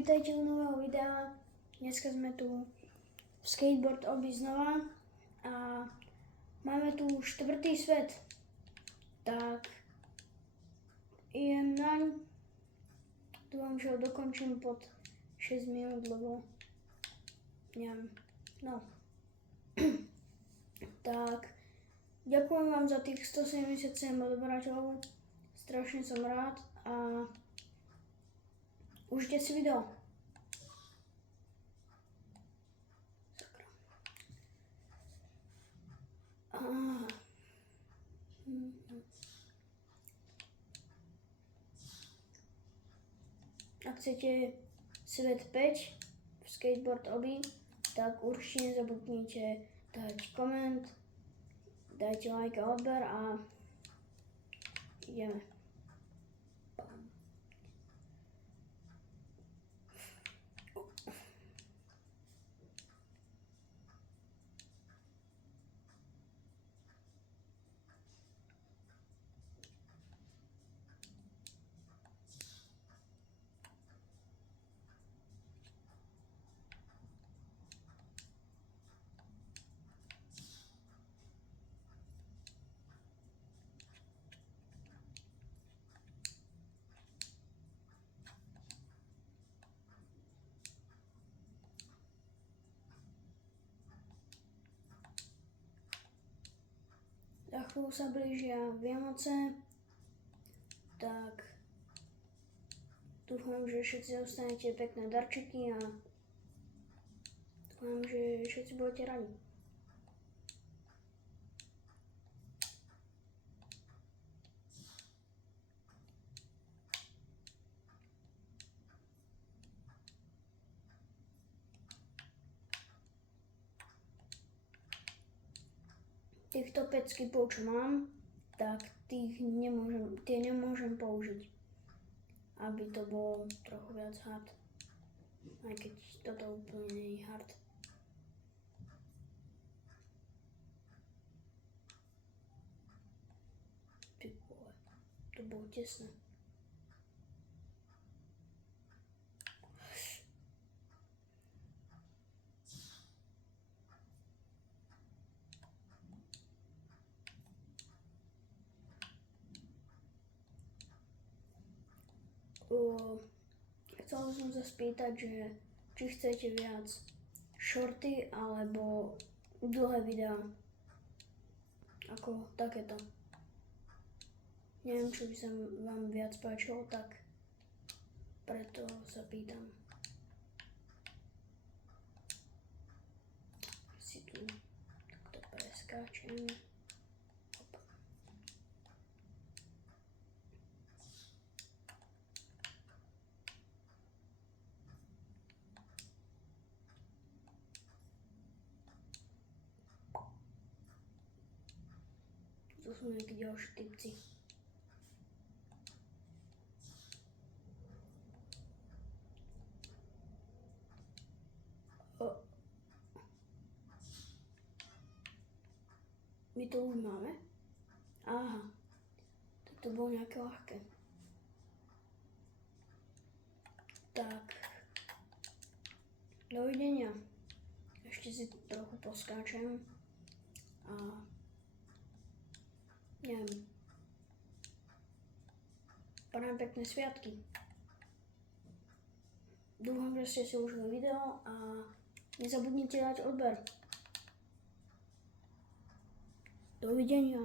vítajte u nového videa. Dneska sme tu v Skateboard Obby znova a máme tu 4. svet. Tak idem naň. Dúfam, že ho dokončím pod 6 minút, lebo neviem, no. Tak, ďakujem vám za tých 177 odobrateľov. Strašne som rád a užite si video. Ak chcete svet 5 v Skateboard Obby, tak určite nezabudnite dať koment, dajte like a odber a ideme. Za chvíľu sa blížia Vianoce, tak dúfam, že všetci dostanete pekné darčeky a dúfam, že všetci budete radi. Týchto 5 skipov, čo mám, tak tie nemôžem použiť, aby to bolo trochu viac hard, aj keď toto úplne nie je hard. Ty vole, to bolo tesné. Chcel som sa spýtať, že či chcete viac shorty alebo dlhé videá ako takéto. Neviem, čo by sa vám viac páčilo, tak preto sa pýtam. Si tu takto preskáčem. To sú nejakí ďalší typci. My to už máme? Aha, tak to bolo nejaké ľahké. Tak, dovidenia. Ešte si trochu poskáčem a neviem. Prajem pekné sviatky. Dúfam, že ste si užili video a nezabudnite dať odber. Dovidenia.